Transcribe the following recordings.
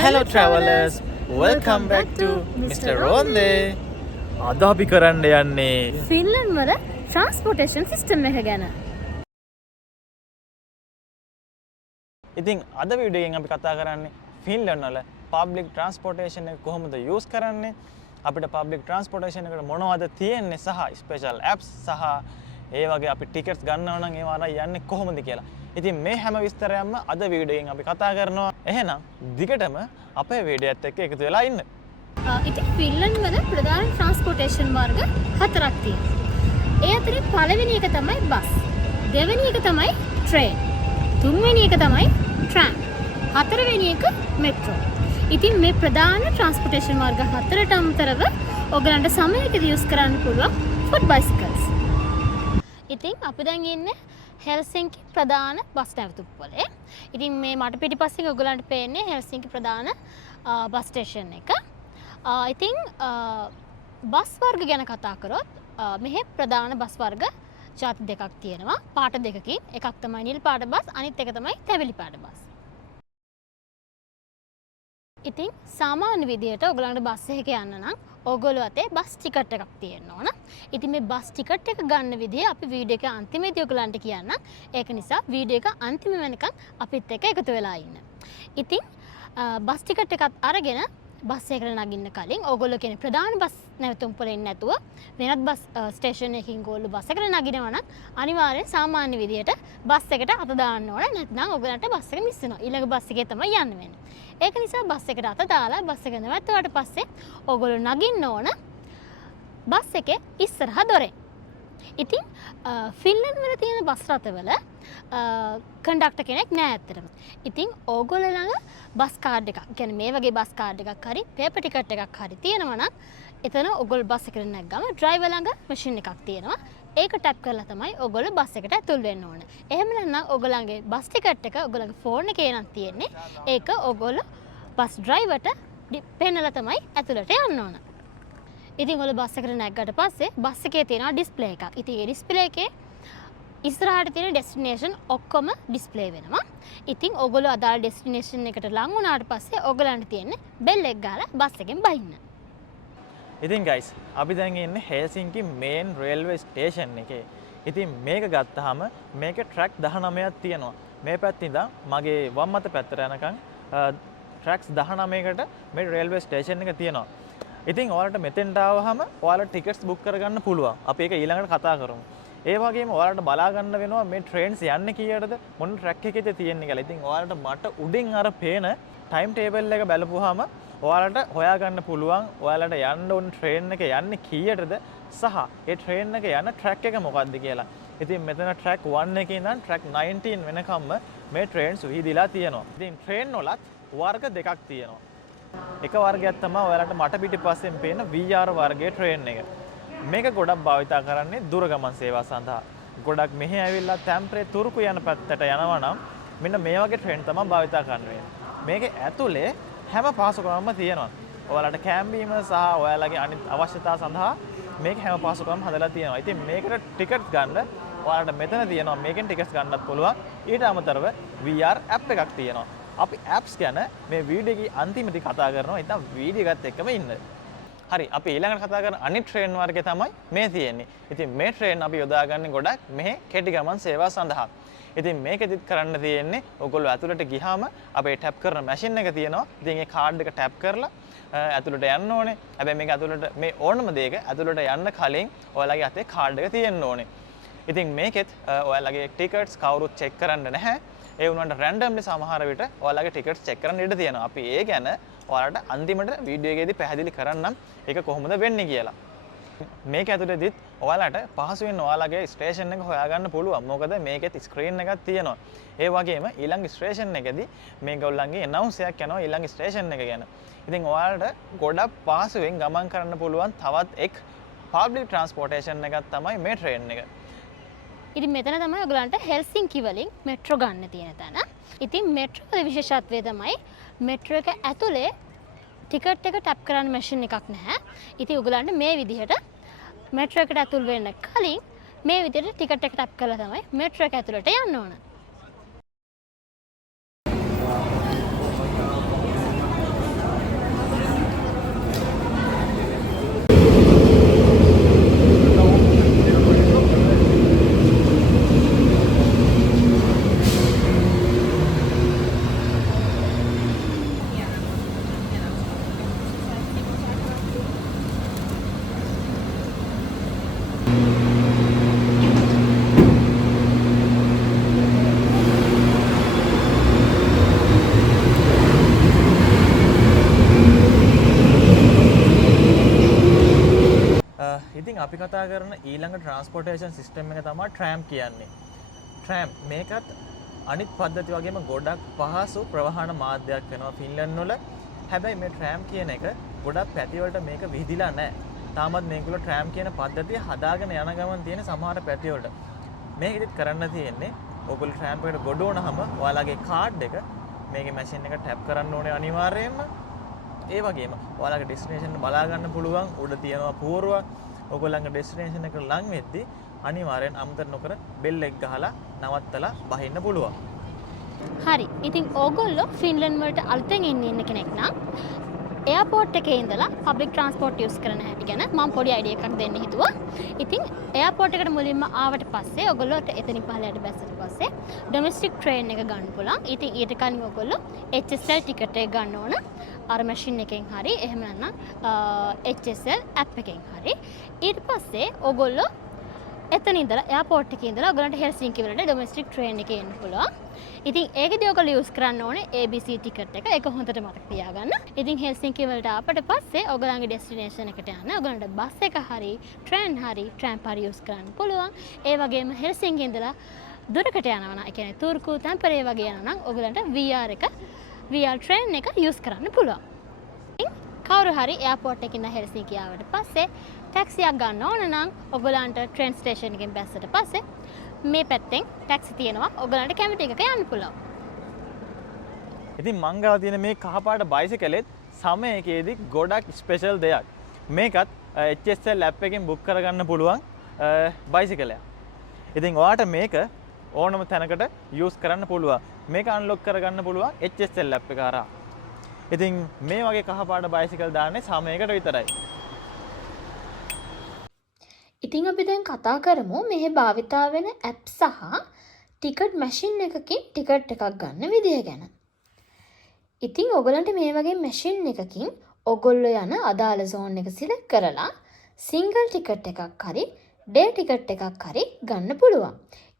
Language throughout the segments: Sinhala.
Hello travelers, welcome back to Mr.Ronde. අද අපි කරන්න යන්නේ ෆින්ලන්ඩ් වල ට්‍රාන්ස්පෝර්ටේෂන් සිස්ටම් එක ගැන. ඉතින් අද වීඩියෝ එකෙන් අපි කතා කරන්නේ ෆින්ලන්ඩ් වල පබ්ලික් ට්‍රාන්ස්පෝර්ටේෂන් එක කොහොමද යූස් කරන්නේ, අපිට පබ්ලික් ට්‍රාන්ස්පෝර්ටේෂන් එකට මොනවද තියෙන්නේ සහ ස්පෙෂල් ඇප්ස් සහ ඒ වගේ අපි ටිකට්ස් ගන්නව නම් ඒවා අරන් යන්නේ කොහොමද කියලා. ඉතින් මේ හැම විස්තරයක්ම අද වීඩියෝ එකෙන් අපි කතා කරනවා. එහෙනම් දිගටම අපේ වීඩියෝත් එක්ක එකතු වෙලා ඉන්න. ඉතින් ෆින්ලන්ඩ් වල ප්‍රධාන ට්‍රාන්ස්පෝර්ටේෂන් මාර්ග 4ක් තියෙනවා. ඒ අතරේ පළවෙනි එක තමයි බස්, දෙවෙනි එක තමයි ට්‍රේන්, තුන්වෙනි එක තමයි ට්‍රෑම්, හතරවෙනි එක මෙට්‍රෝ. ඉතින් මේ ප්‍රධාන ට්‍රාන්ස්පෝර්ටේෂන් මාර්ග 4ට අමතරව ඔයගලන්ට සමයකදී යූස් කරන්න පුළුවන් ෆුට් බයිසිකල්ස්. ඉතින් අපි දැන් ඉන්නේ හෙල්සින්කි ප්‍රධාන බස් නැවතුම්පොලේ. ඉතින් මේ මට පිටිපස්සෙන් ඔයගලන්ට පේන්නේ හෙල්සින්කි ප්‍රධාන බස් ස්ටේෂන් එක. ඉතින් බස් වර්ග ගැන කතා කරොත් මෙහි ප්‍රධාන බස් වර්ග ජාති දෙකක් තියෙනවා. පාට දෙකකින්. එකක් තමයි නිල් පාට බස්, අනිත් එක තමයි තැවිලි පාට බස්. ඉතින් සාමාන්‍ය විදියට ඔයගලන්ට බස් එකක යන්න නම් ඕගොල්ලෝ අතේ බස් ටිකට් එකක් තියෙන්න ඕන. ඉතින් මේ බස් ටිකට් එක ගන්න විදිය අපි වීඩියෝ එක අන්තිමේදී ඔයගලන්ට කියන්න. ඒක නිසා වීඩියෝ එක අන්තිම වෙනකන් අපිත් එක්ක එකතු වෙලා ඉන්න. ඉතින් බස් ටිකට් එකත් අරගෙන බස් එකකට නගින්න කලින් ඕගොල්ලෝ කියන්නේ ප්‍රධාන බස් නැවතුම්පොලේ ඉන්නේ නැතුව වෙනත් බස් ස්ටේෂන් එකකින් ඕගොල්ලෝ බස් එකට නගිනවා නම් අනිවාර්යෙන් සාමාන්‍ය විදියට බස් එකට අත දාන්න ඕන. නැත්නම් ඔයගලන්ට බස් එක මිස් වෙනවා. ඊළඟ බස් එකේ තමයි යන්න වෙන්නේ. ඒක නිසා බස් එකට අත දාලා බස් එක නැවතුවාට පස්සේ ඕගොල්ලෝ නගින්න ඕන බස් එකේ ඉස්සරහ දොරෙන්. ඉතින් ෆින්ලන්ඩ් වල තියෙන බස් රථවල කන්ඩක්ටර් කෙනෙක් නෑ ඇත්තටම. ඉතින් ඕගොල්ලෝ ළඟ බස් කාඩ් එකක්, කියන්නේ මේ වගේ බස් කාඩ් එකක් හරි පේපර් ටිකට් එකක් හරි තියෙනවා නම් එතන ඕගොල්ලෝ බස් එකට නැග්ගම ඩ්‍රයිවර් ළඟ මැෂින් එකක් තියෙනවා. ඒක ටැප් කරලා තමයි ඕගොල්ලෝ බස් එකට ඇතුල් වෙන්න ඕන. එහෙම නැත්නම් ඕගොල්ලන්ගේ බස් ටිකට් එක ඕගොල්ලන්ගේ ෆෝන් එකේ නම් තියෙන්නේ. ඒක ඕගොල්ලෝ බස් ඩ්‍රයිවර්ට පෙන්නලා තමයි ඇතුළට යන්න ඕන. ඉතින් ඔයාලා බස් එකට නැග්ගට පස්සේ බස් එකේ තියෙනවා ඩිස්ප්ලේ එකක්. ඉතින් ඒ ඩිස්ප්ලේ එකේ ඉස්සරහට තියෙන ඩෙස්ටිනේෂන් ඔක්කොම ඩිස්ප්ලේ වෙනවා. ඉතින් ඔයගොල්ලෝ අදාළ ඩෙස්ටිනේෂන් එකට ලං වුණාට පස්සේ ඔයගලන්ට තියෙන්නේ බෙල් එක ගාලා බස් එකෙන් බහින්න. ඉතින් ගයිස්, අපි දැන් ඉන්නේ හෙල්සින්කි මේන් රේල්වේ ස්ටේෂන් එකේ. ඉතින් මේක ගත්තාම මේකේ ට්‍රැක් 19ක් තියෙනවා. මේ පැත්තේ ඉඳන් මගේ වම් අත පැත්තට යනකම් ට්‍රැක්ස් 19කට මේ රේල්වේ ස්ටේෂන් එක තියෙනවා. ඉතින් ඔයාලට මෙතෙන්ට ආවහම ඔයාලට ටිකට්ස් බුක් කරගන්න පුළුවන්. අපි ඒක ඊළඟට කතා කරමු. ඒ වගේම ඔයාලට බලා ගන්න වෙනවා මේ ට්‍රේන්ස් යන්නේ කීයටද, මොන ට්‍රැක් එකේද තියෙන්නේ කියලා. ඉතින් ඔයාලට මට උඩින් අර පේන ටයිම් ටේබල් එක බලපුවාම ඔයාලට හොයාගන්න පුළුවන් ඔයාලට යන්න ඕන ට්‍රේන් එක යන්නේ කීයටද සහ ඒ ට්‍රේන් එක යන ට්‍රැක් එක මොකක්ද කියලා. ඉතින් මෙතන ට්‍රැක් 1 එකේ ඉඳන් ට්‍රැක් 19 වෙනකම්ම මේ ට්‍රේන්ස් විහිදලා තියෙනවා. ඉතින් ට්‍රේන් වලත් වර්ග දෙකක් තියෙනවා. එක වර්ගයක් තමයි ඔයාලට මට පිටිපස්සෙන් පේන VR වර්ගයේ ට්‍රේන් එක. මේක ගොඩක් භාවිතා කරන්නේ දුර ගමන් සේවා සඳහා. ගොඩක් මෙහි ඇවිල්ලා තැම්පරේ තුරුකු යන පැත්තට යනවා නම් මෙන්න මේ වගේ ට්‍රේන් තමයි භාවිතා කරන්න වෙන්නේ. මේකේ ඇතුලේ හැම පහසුකමක්ම තියෙනවා. ඔයාලට කැම්බීම සහ ඔයාලගේ අනිත් අවශ්‍යතා සඳහා මේක හැම පහසුකමක්ම හදලා තියෙනවා. ඉතින් මේකට ටිකට් ගන්න ඔයාලට මෙතන තියෙනවා. මේකෙන් ටිකට්ස් ගන්නත් පුළුවන්. ඊට අමතරව VR ඇප් එකක් තියෙනවා. අපි ඇප්ස් ගැන මේ වීඩියෝ එකේ අන්තිමදී කතා කරනවා. ඉතින් වීඩියෝ එකත් එක්කම ඉන්න. හරි, අපි ඊළඟට කතා කරන අනිත් ට්‍රේන් වර්ගය තමයි මේ තියෙන්නේ. ඉතින් මේ ට්‍රේන් අපි යොදාගන්නේ ගොඩක් මෙහි කෙටි ගමන් සේවා සඳහා. ඉතින් මේකෙදිත් කරන්න තියෙන්නේ ඔයගොල්ලෝ ඇතුළට ගියාම අපේ ටැප් කරන මැෂින් එක තියෙනවා. ඉතින් ඒ කාඩ් එක ටැප් කරලා ඇතුළට යන්න ඕනේ. හැබැයි මේක ඇතුළට මේ ඕනම දෙයක ඇතුළට යන්න කලින් ඔයාලගේ අතේ කාඩ් එක තියෙන්න ඕනේ. ඉතින් මේකෙත් ඔයාලගේ ටිකට්ස් කවුරුත් චෙක් කරන්න නැහැ. ඒ වුණාට රැන්ඩම්ලි සමහර විට ඔයාලගේ ටිකට්ස් චෙක් කරන්න ඉඩ තියෙනවා. අපි ඒ ගැන ඔයාලට අන්තිමට වීඩියෝ එකේදී පැහැදිලි කරන්නම් ඒක කොහොමද වෙන්නේ කියලා. මේක ඇතුළේදීත් ඔයාලට පහසුවෙන් ඔයාලගේ ස්ටේෂන් එක හොයාගන්න පුළුවන්. මොකද මේකෙත් ස්ක්‍රීන් එකක් තියෙනවා. ඒ වගේම ඊළඟ ස්ටේෂන් එකේදී මේගොල්ලන්ගේ ඇනවුන්ස් එකක් යනවා ඊළඟ ස්ටේෂන් එක ගැන. ඉතින් ඔයාලට ගොඩක් පහසුවෙන් ගමන් කරන්න පුළුවන් තවත් එක් පබ්ලික් ට්‍රාන්ස්පෝර්ටේෂන් එකක් තමයි මේ ට්‍රේන් එක. ඉතින් මෙතන තමයි ඔයගලන්ට හෙල්සින්කි වලින් මෙට්‍රෝ ගන්න තියෙන තැන. ඉතින් මෙට්‍රෝ වල විශේෂත්වය තමයි මෙට්‍රෝ එක ඇතුලේ ටිකට් එක ටැප් කරන්න මැෂින් එකක් නැහැ. ඉතින් ඔයගලන්ට මේ විදිහට මෙට්‍රෝ එකට ඇතුල් වෙන්න කලින් මේ විදිහට ටිකට් එක ටැප් කරලා තමයි මෙට්‍රෝ එක ඇතුලට යන්න ඕන. ඉතින් අපි කතා කරන ඊළඟ ට්‍රාන්ස්පෝර්ටේෂන් සිස්ටම් එක තමයි ට්‍රෑම් කියන්නේ. ට්‍රෑම් මේකත් අනිත් පද්ධති වගේම ගොඩක් පහසු ප්‍රවාහන මාධ්‍යයක් වෙනවා ෆින්ලන්ඩ් වල. හැබැයි මේ ට්‍රෑම් කියන එක ගොඩක් පැතිවලට මේක විහිදිලා නැහැ. තාමත් මේගොල්ලෝ ට්‍රෑම් කියන පද්ධතිය හදාගෙන යන ගමන් තියෙන සමහර පැතිවලට. මේක ඉතින් කරන්න තියෙන්නේ ඔයගොල්ලෝ ට්‍රෑම් එකට ගොඩ වුණාම ඔයාලගේ කාඩ් එක මේකේ මැෂින් එක ටැප් කරන්න ඕනේ අනිවාර්යයෙන්ම. ඒ වගේම ඔයාලගේ ඩෙස්ටිනේෂන් එක බලා ගන්න පුළුවන්. උඩ තියෙනවා පුවරුවක්. ඔයගොල්ලන්ගේ ඩෙස්ටිනේෂන් එකට ලං වෙද්දී අනිවාර්යෙන් අමතක නොකර බෙල් එක ගහලා නවත්තලා බහින්න පුළුවන්. හරි. ඉතින් ඕගොල්ලෝ ෆින්ලන්ඩ් වලට අලුතෙන් ඉන්න කෙනෙක් නම් එයාපෝට් එකේ ඉඳලා පබ්ලික් ට්‍රාන්ස්පෝර්ට් යූස් කරන හැටි ගැන මම පොඩි අයිඩියා එකක් දෙන්න හිතුවා. ඉතින් එයාපෝට් එකට මුලින්ම ආවට පස්සේ ඔයගොල්ලෝට එතනින් පහළට බැස්සට පස්සේ ඩොමෙස්ටික් ට්‍රේන් එක ගන්න පුළුවන්. ඉතින් ඊට කලින් ඔයගොල්ලෝ HSL ටිකට් එක ගන්න ඕන. අර මැෂින් එකෙන් හරි එහෙම නැත්නම් HSL ඇප් එකෙන් හරි. ඊට පස්සේ ඔයගොල්ලෝ එතන ඉඳලා එයාපෝට් එකේ ඉඳලා ඔයගලන්ට හෙල්සින්කි වලට ඩොමෙස්ටික් ට්‍රේන් එකේ එන්න පුළුවන්. ඉතින් ඒකදී ඔයගොල්ලෝ යූස් කරන්න ඕනේ ABC ටිකට් එක. ඒක හොඳට මතක තියාගන්න. ඉතින් හෙල්සින්කි වලට ආපට පස්සේ ඔයගලන්ගේ ඩෙස්ටිනේෂන් එකට යන්න ඔයගලන්ට බස් එක හරි ට්‍රේන් හරි ට්‍රෑම් හරි යූස් කරන්න පුළුවන්. ඒ වගේම හෙල්සින්කි ඉඳලා දුරකට යනවා නම් ඒ කියන්නේ තුර්කු තැම්පරේ වගේ යනවා නම් ඔයගලන්ට VR ට්‍රේන් එක යූස් කරන්න පුළුවන්. කවුරු හරි එයාපෝට් එකකින් හෙල්සින්කි ආවට පස්සේ ටැක්සියක් ගන්න ඕන නම් ඔයගලන්ට ට්‍රේන් ස්ටේෂන් එකෙන් බැස්සට පස්සේ මේ පැත්තෙන් ටැක්සි තියෙනවා. ඔයගලන්ට කැමති එකක යන්න පුළුවන්. ඉතින් මං ගාව තියෙන මේ කහපාට බයිසිකලෙත් සමයකේදී ගොඩක් ස්පෙෂල් දෙයක්. මේකත් HSL ඇප් එකෙන් බුක් කරගන්න පුළුවන් බයිසිකලයක්. ඉතින් ඔයාට මේක ඕනම තැනකට යූස් කරන්න පුළුවන්. මේක අන්ලොක් කරගන්න පුළුවන් HSL ඇප් එක හරහා. ඉතින් මේ වගේ කහපාට බයිසිකල් දාන්නේ සමයකට විතරයි. ඉතින් අපි දැන් කතා කරමු මෙහි භාවිතා වෙන ඇප් සහ ටිකට් මැෂින් එකකින් ටිකට් එකක් ගන්න විදිය ගැන. ඉතින් ඔයගලන්ට මේ වගේ මැෂින් එකකින් ඔයගොල්ලෝ යන අදාළ zone එක සිලෙක්ට් කරලා සිංගල් ටිකට් එකක් හරි ඩේ ටිකට් එකක් හරි ගන්න පුළුවන්.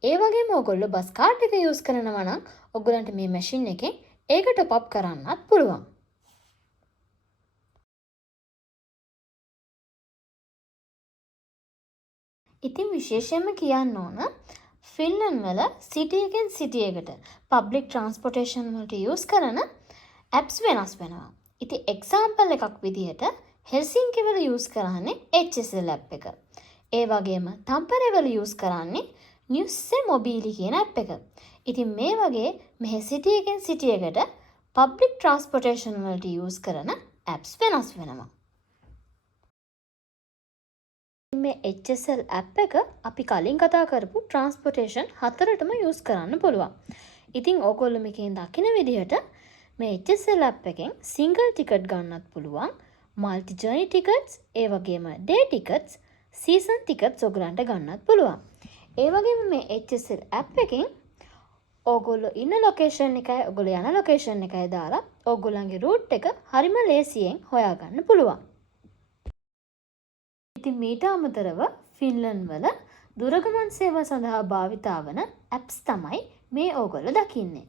ඒ වගේම ඔයගොල්ලෝ බස් කාඩ් එක යූස් කරනවා නම් ඔයගලන්ට මේ මැෂින් එකෙන් ඒක টොප් අප් කරන්නත් පුළුවන්. ඉතින් විශේෂයෙන්ම කියන්න ඕන ෆින්ලන්ඩ් වල සිටි එකෙන් සිටි එකට පබ්ලික් ට්‍රාන්ස්පෝර්ටේෂන් වලට යූස් කරන ඇප්ස් වෙනස් වෙනවා. ඉතින් එක්සැම්පල් එකක් විදිහට හෙල්සින්කි වල යූස් කරන්නේ HSL ඇප් එක. ඒ වගේම තම්පරේ වල යූස් කරන්නේ නිව්සේ මොබීලි කියන ඇප් එක. ඉතින් මේ වගේ මෙහි සිටි එකෙන් සිටි එකට පබ්ලික් ට්‍රාන්ස්පෝර්ටේෂන් වලට යූස් කරන ඇප්ස් වෙනස් වෙනවා. මේ HSL ඇප් එක අපි කලින් කතා කරපු ට්‍රාන්ස්පෝර්ටේෂන් හතරටම යූස් කරන්න පුළුවන්. ඉතින් ඕගොල්ලෝ මේකෙන් දකින විදිහට මේ HSL ඇප් එකෙන් සිංගල් ටිකට් ගන්නත් පුළුවන්, මල්ටි ජර්නි ටිකට්ස්, ඒ වගේම ඩේ ටිකට්ස්, සීසන් ටිකට්ස් ඔයගලන්ට ගන්නත් පුළුවන්. ඒ වගේම මේ HSL ඇප් එකෙන් ඕගොල්ලෝ ඉන්න ලොකේෂන් එකයි ඔයගොල්ලෝ යන ලොකේෂන් එකයි දාලා ඕගොල්ලන්ගේ රූට් එක හරිම ලේසියෙන් හොයාගන්න පුළුවන්. ඉතින් මීට අමතරව ෆින්ලන්ඩ් වල දුරගමන් සේවා සඳහා භාවිතා වන ඇප්ස් තමයි මේ ඕගොල්ලෝ දකින්නේ.